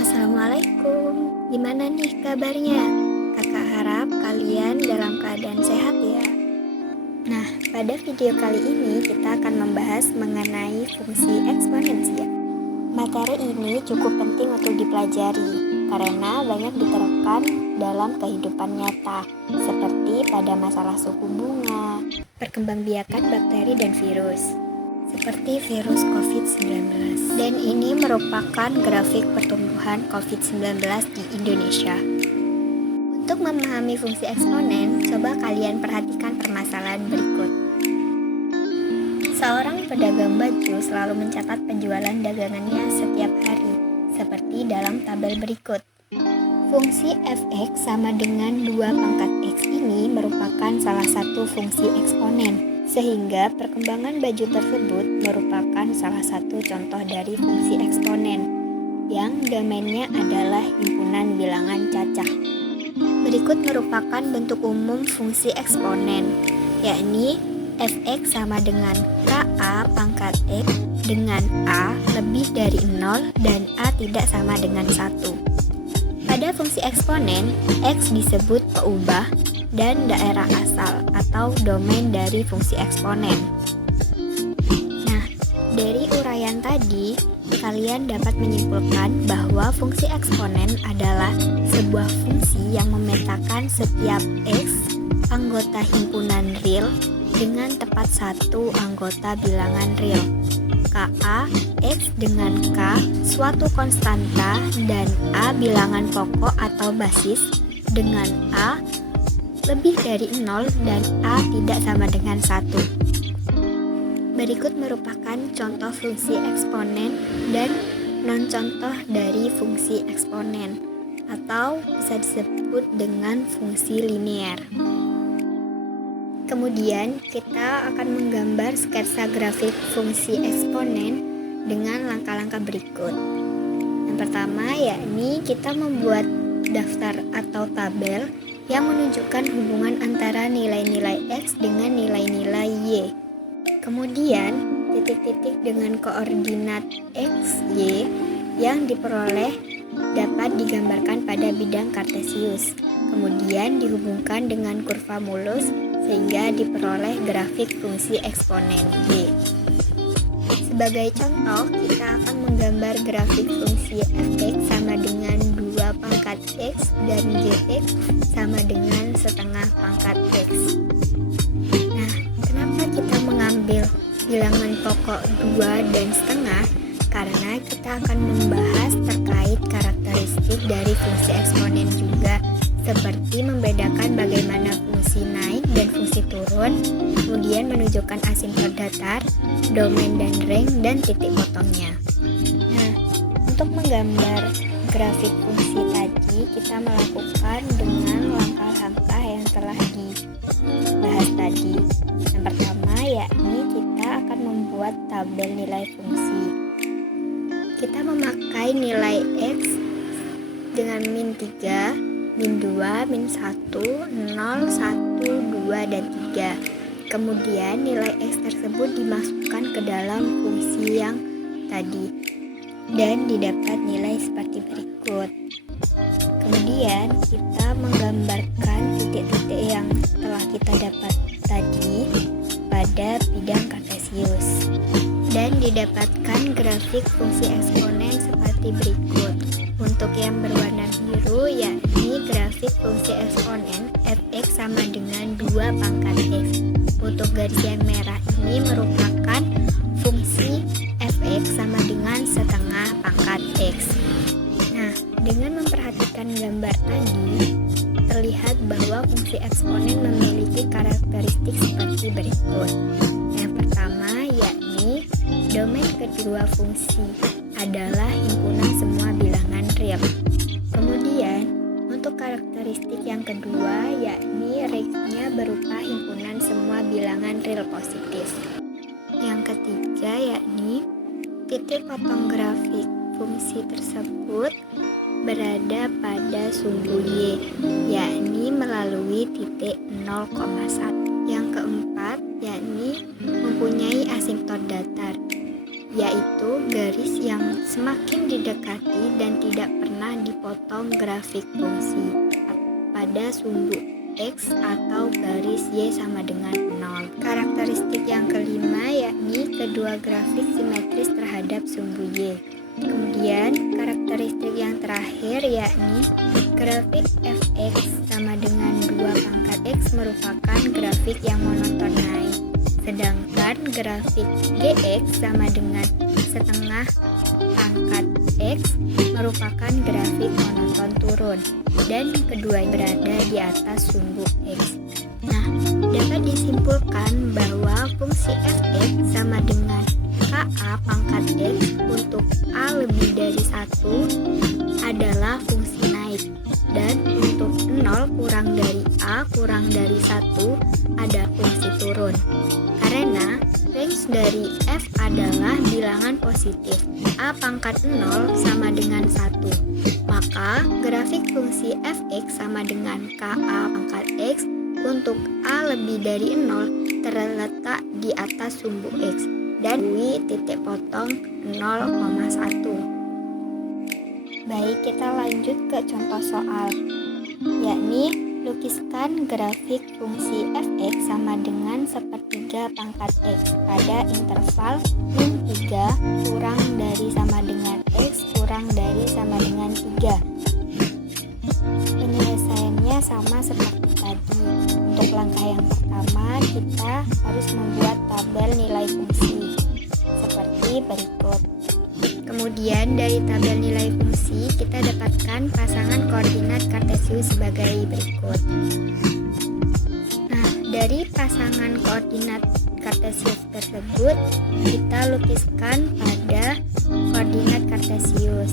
Assalamualaikum, gimana nih kabarnya? Kakak harap kalian dalam keadaan sehat ya. Nah, pada video kali ini kita akan membahas mengenai fungsi eksponensial. Materi ini cukup penting untuk dipelajari karena banyak diterapkan dalam kehidupan nyata, seperti pada masalah suku bunga, perkembangbiakan bakteri dan virus, seperti virus COVID-19. Dan ini merupakan grafik pertumbuhan COVID-19 di Indonesia. Untuk memahami fungsi eksponen, coba kalian perhatikan permasalahan berikut. Seorang pedagang baju selalu mencatat penjualan dagangannya setiap hari, seperti dalam tabel berikut. Fungsi fx sama dengan 2 pangkat x ini merupakan salah satu fungsi eksponen, sehingga perkembangan baju tersebut merupakan salah satu contoh dari fungsi eksponen, yang domainnya adalah himpunan bilangan cacah. Berikut merupakan bentuk umum fungsi eksponen, yakni fx sama dengan ka pangkat x dengan a lebih dari 0 dan a tidak sama dengan 1. Pada fungsi eksponen, x disebut peubah dan daerah asal atau domain dari fungsi eksponen. Nah, dari uraian tadi, kalian dapat menyimpulkan bahwa fungsi eksponen adalah sebuah fungsi yang memetakan setiap x anggota himpunan real dengan tepat satu anggota bilangan real. Ka, x dengan k suatu konstanta dan a bilangan pokok atau basis dengan a lebih dari 0 dan a tidak sama dengan 1. Berikut merupakan contoh fungsi eksponen dan non-contoh dari fungsi eksponen atau bisa disebut dengan fungsi linear. Kemudian kita akan menggambar sketsa grafik fungsi eksponen dengan langkah-langkah berikut. Yang pertama yakni kita membuat daftar atau tabel yang menunjukkan hubungan antara nilai-nilai x dengan nilai-nilai y. Kemudian titik-titik dengan koordinat x, y yang diperoleh dapat digambarkan pada bidang kartesius. Kemudian dihubungkan dengan kurva mulus sehingga diperoleh grafik fungsi eksponen y. Sebagai contoh, kita akan menggambar grafik fungsi fx sama dengan 2 pangkat x dan gx sama dengan setengah pangkat x. Nah, kenapa kita mengambil bilangan pokok 2 dan setengah? Karena kita akan membahas terkait karakteristik dari fungsi eksponen juga, seperti membedakan bagaimana fungsi naik dan fungsi turun, kemudian menunjukkan asimptot datar, domain dan range, dan titik potongnya. Nah, untuk menggambar grafik fungsi tadi, kita melakukan dengan langkah-langkah yang telah dibahas tadi. Yang pertama yakni kita akan membuat tabel nilai fungsi. Kita memakai nilai x dengan min 3, min 2, min 1, 0, 1, 2, dan 3. Kemudian nilai x tersebut dimasukkan ke dalam fungsi yang tadi dan didapat nilai seperti berikut. Kemudian kita menggambarkan titik-titik yang telah kita dapat tadi pada bidang kartesius dan didapatkan grafik fungsi eksponen seperti berikut. Untuk yang berwarna biru yakni grafik fungsi eksponen fx sama dengan 2 pangkat x. Untuk garis yang merah ini merupakan fungsi fx sama dengan setengah pangkat x. Nah, dengan memperhatikan gambar tadi, terlihat bahwa fungsi eksponen memiliki karakteristik seperti berikut. Yang pertama yakni domain kedua fungsi adalah himpunan semua bilangan real. Kemudian, untuk karakteristik yang kedua yakni range-nya berupa himpunan semua bilangan real positif. Yang ketiga yakni titik potong grafik fungsi tersebut berada pada sumbu y, yakni melalui titik 0,1. Yang keempat yakni mempunyai asimptot datar. yaitu garis yang semakin didekati dan tidak pernah dipotong grafik fungsi pada sumbu X atau garis Y sama dengan 0. Karakteristik yang kelima yakni kedua grafik simetris terhadap sumbu Y. Kemudian karakteristik yang terakhir yakni grafik fx sama dengan 2 pangkat X merupakan grafik yang monoton naik, sedangkan grafik gx sama dengan setengah pangkat X merupakan grafik monoton turun dan keduanya berada di atas sumbu X. Nah, dapat disimpulkan bahwa fungsi fx sama dengan KA pangkat X untuk A lebih dari 1 adalah fungsi naik, dan untuk 0 kurang dari A kurang dari 1 ada fungsi turun. Karena range dari f adalah bilangan positif, A pangkat 0 sama dengan 1, maka grafik fungsi fx sama dengan KA pangkat X untuk A lebih dari 0 terletak di atas sumbu X dan titik potong 0,1. Baik, kita lanjut ke contoh soal, yakni lukiskan grafik fungsi fx sama dengan sepertiga pangkat X pada interval min 3 kurang dari sama dengan X kurang dari sama dengan 3. Penyelesaiannya sama seperti tadi. Untuk langkah yang pertama, kita harus membuat tabel nilai fungsi seperti berikut. Kemudian dari tabel nilai fungsi kita dapatkan pasangan koordinat kartesius sebagai berikut. Nah, dari pasangan koordinat kartesius tersebut kita lukiskan pada koordinat kartesius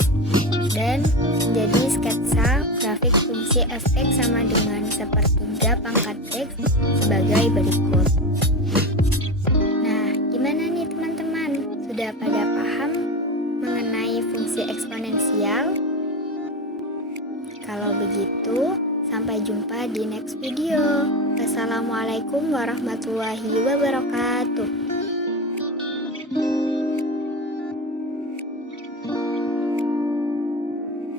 dan menjadi sketsa grafik fungsi fx sama dengan sepertiga pangkat X sebagai berikut. Nah, gimana nih teman-teman? Sudah pada paham mengenai fungsi eksponensial? Kalau begitu, sampai jumpa di next video. Wassalamualaikum warahmatullahi wabarakatuh.